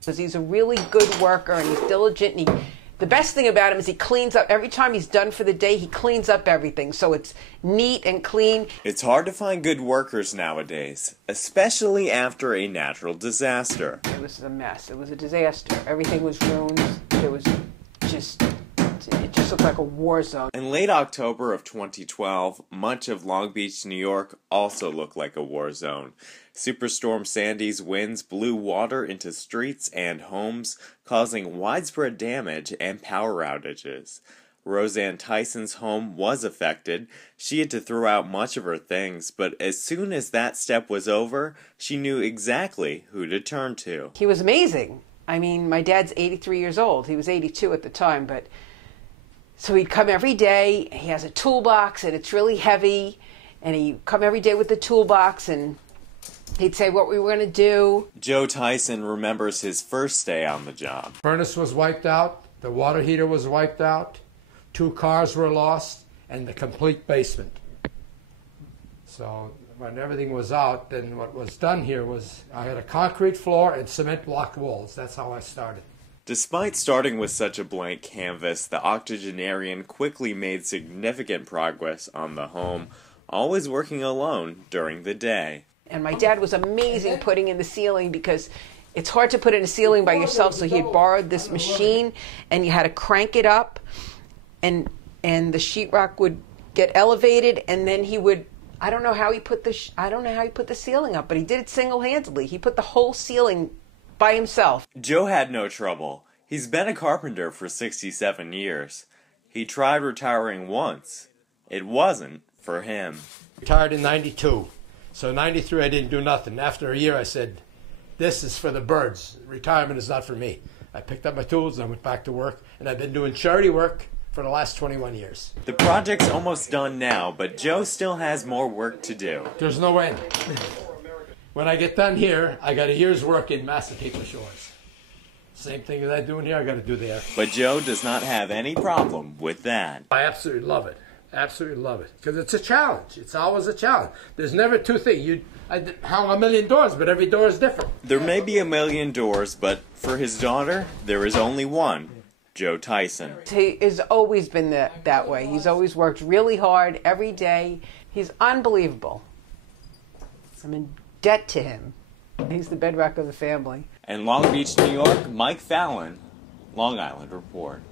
Because he's a really good worker and he's diligent, and the best thing about him is he cleans up. Every time he's done for the day, he cleans up everything, so it's neat and clean. It's hard to find good workers nowadays, especially after a natural disaster. It was a mess. It was a disaster. Everything was ruined. It just looked like a war zone. In late October of 2012, much of Long Beach, New York also looked like a war zone. Superstorm Sandy's winds blew water into streets and homes, causing widespread damage and power outages. Rosanne Theisen's home was affected. She had to throw out much of her things, but as soon as that step was over, she knew exactly who to turn to. He was amazing. I mean, my dad's 83 years old. He was 82 at the time, but so he'd come every day. He has a toolbox, and it's really heavy, and he'd come every day with the toolbox, and he'd say what we were going to do. Joe Theisen remembers his first day on the job. Furnace was wiped out, the water heater was wiped out, 2 cars were lost, and the complete basement. So when everything was out, then what was done here was I had a concrete floor and cement block walls. That's how I started. Despite starting with such a blank canvas, the octogenarian quickly made significant progress on the home, always working alone during the day. And my dad was amazing putting in the ceiling, because it's hard to put in a ceiling by yourself, so he had borrowed this machine, and you had to crank it up, and the sheetrock would get elevated, and then he would, I don't know how he put the ceiling up, but he did it single-handedly. He put the whole ceiling by himself. Joe had no trouble. He's been a carpenter for 67 years. He tried retiring once. It wasn't for him. Retired in 92. So in 93 I didn't do nothing. After a year I said, this is for the birds. Retirement is not for me. I picked up my tools and I went back to work, and I've been doing charity work for the last 21 years. The project's almost done now, but Joe still has more work to do. There's no end. When I get done here, I got a year's work in Massapequa Shores. Same thing as I do in here, I got to do there. But Joe does not have any problem with that. I absolutely love it. Absolutely love it. Because it's a challenge. It's always a challenge. There's never two things. I hang a million doors, but every door is different. There may be a million doors, but for his daughter, there is only one. Joe Theisen. He has always been that way. He's always worked really hard every day. He's unbelievable. I'm in debt to him. He's the bedrock of the family. In Long Beach, New York, Mike Fallon, Long Island Report.